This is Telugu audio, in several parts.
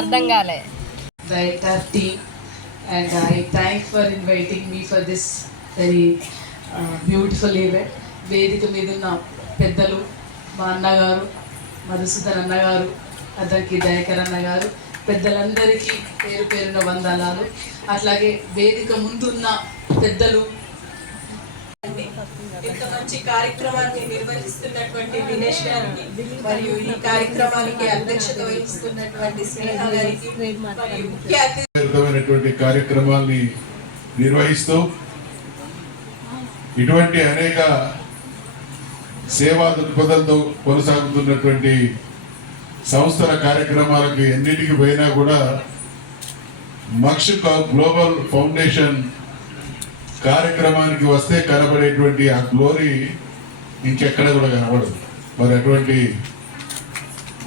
అర్థం కాలే. The entire team, and I thank for inviting me for this very beautiful event. వేదిక మీద ఉన్న పెద్దలు, మా అన్నగారు మధుసూదన్ అన్నగారు, అద్దరికి దయాకర్ అన్న గారు, పెద్దలందరికీ పేరు పేరున వందనాలు. అట్లాగే వేదిక ముందున్న పెద్దలు, ఇంత మంచి కార్యక్రమాన్ని నిర్వహిస్తున్నటువంటి దినేష్ గారికి మరియు ఈ కార్యక్రమానికి అధ్యక్షత వహిస్తున్నటువంటి స్నేహ గారికి మరియు ముఖ్య అతిథి కార్యక్రమాన్ని నిర్వహిస్తూ ఇటువంటి అనేక సేవా దృక్పథంతో కొనసాగుతున్నటువంటి సంస్థల కార్యక్రమాలకు ఎన్నిటికి పోయినా కూడా మక్ష గ్లోబల్ ఫౌండేషన్ కార్యక్రమానికి వస్తే కనబడేటువంటి ఆ గ్లోరీ ఇంకెక్కడ కూడా కనబడదు. మరి అటువంటి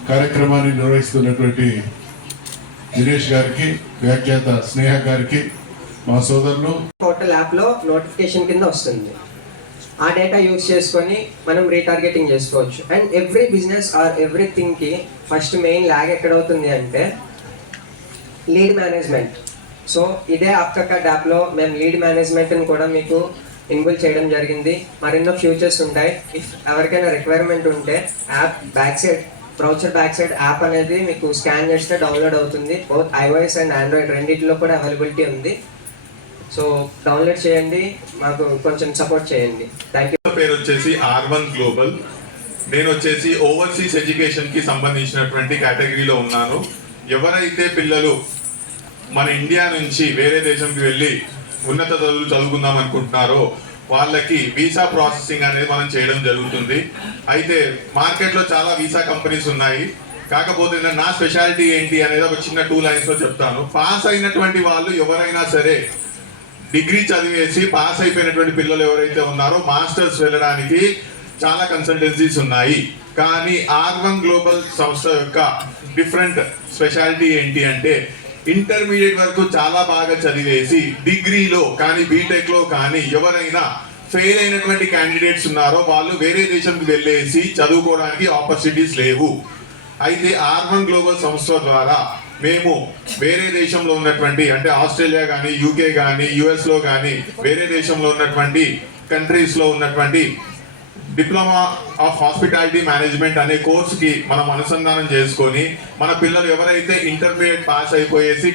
కార్యక్రమాన్ని నిర్వహిస్తున్నటువంటి దినేష్ గారికి, వ్యాఖ్యాత స్నేహ గారికి, మా సోదరులు. పోర్టల్ యాప్లో నోటిఫికేషన్ కింద వస్తుంది. ఆ డేటా యూజ్ చేసుకొని మనం రీటార్గెటింగ్ చేసుకోవచ్చు. అండ్ ఎవ్రీ బిజినెస్ ఆర్ ఎవ్రీథింగ్కి ఫస్ట్ మెయిన్ ల్యాగ్ ఎక్కడవుతుంది అంటే లీడ్ మేనేజ్మెంట్. సో ఇదే ఆప్కార్డ్ యాప్లో మేము లీడ్ మేనేజ్మెంట్ని కూడా మీకు ఇన్బుల్ చేయడం జరిగింది. మరెన్నో ఫ్యూచర్స్ ఉంటాయి. ఇఫ్ ఎవరికైనా రిక్వైర్మెంట్ ఉంటే app back side, browser back side app అనేది మీకు స్కాన్ చేస్తే డౌన్లోడ్ అవుతుంది. బోత్ iOS అండ్ ఆండ్రాయిడ్ రెండింటిలో కూడా అవైలబిలిటీ ఉంది. సో డౌన్లోడ్ చేయండి, మాకు కొంచెం సపోర్ట్ చేయండి. Thank you. పేరు వచ్చేసి R1 గ్లోబల్. నేను వచ్చేసి ఓవర్సీస్ ఎడ్యుకేషన్కి సంబంధించినటువంటి కేటగిరీలో ఉన్నాను. ఎవరైతే పిల్లలు మన ఇండియా నుంచి వేరే దేశంకి వెళ్ళి ఉన్నత చదువులు చదువుకుందాం అనుకుంటున్నారో వాళ్ళకి వీసా ప్రాసెసింగ్ అనేది మనం చేయడం జరుగుతుంది. అయితే మార్కెట్లో చాలా వీసా కంపెనీస్ ఉన్నాయి. కాకపోతే నా స్పెషాలిటీ ఏంటి అనేది ఒక చిన్న 2 లైన్స్లో చెప్తాను. పాస్ అయినటువంటి వాళ్ళు ఎవరైనా సరే, డిగ్రీ చదివేసి పాస్ అయిపోయినటువంటి పిల్లలు ఎవరైతే ఉన్నారో మాస్టర్స్ వెళ్ళడానికి చాలా కన్సల్టెన్సీస్ ఉన్నాయి. కానీ R1 గ్లోబల్ సంస్థ యొక్క డిఫరెంట్ స్పెషాలిటీ ఏంటి అంటే ఇంటర్మీడియట్ వరకు చాలా బాగా చదివేసి డిగ్రీలో కానీ బీటెక్లో కానీ ఎవరైనా ఫెయిల్ అయినటువంటి క్యాండిడేట్స్ ఉన్నారో వాళ్ళు వేరే దేశంకి వెళ్ళేసి చదువుకోవడానికి ఆపర్చునిటీస్ లేవు. అయితే R1 గ్లోబల్ సంస్థ ద్వారా మేము వేరే దేశంలో ఉన్నటువంటి, అంటే ఆస్ట్రేలియా కానీ, UK కానీ, US కానీ వేరే దేశంలో ఉన్నటువంటి కంట్రీస్లో ఉన్నటువంటి డిప్లొమా ఆఫ్ హాస్పిటాలిటీ మేనేజ్మెంట్ అనే కోర్సుకి మనం అనుసంధానం చేసుకొని మన పిల్లలు ఎవరైతే ఇంటర్మీడియట్ పాస్ అయిపోయేసి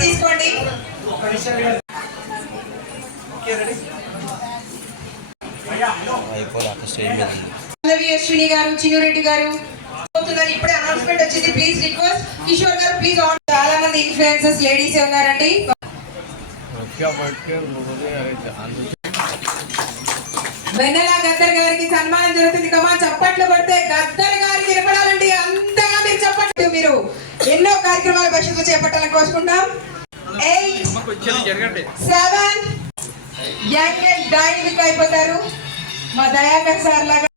తీసుకోండి. అశ్విని గారు, చిన్నురెడ్డి గారు ఇప్పుడే అనౌన్స్మెంట్ వచ్చింది. ప్లీజ్ రిక్వెస్ట్ కిషోర్ గారు ప్లీజ్. చాలా మంది ఇన్ఫ్లుయెన్సర్స్ లేడీస్ ఉన్నారండి. వెన్నెల గద్దర్ గారికి సన్మానం జరుగుతుంది. కమా చప్పట్లు కొడితే గద్దర్ గారికి వినపడాలండి. అంతగా మీరు చప్పట్లు. మీరు ఎన్నో కార్యక్రమాలు భవిష్యత్తు చేపట్టాలని కోరుకుంటాం. 8, 7 యంగ్ అండ్ డైనమిక్ అయిపోతారు. మా దయాకర్ సార్ లాగా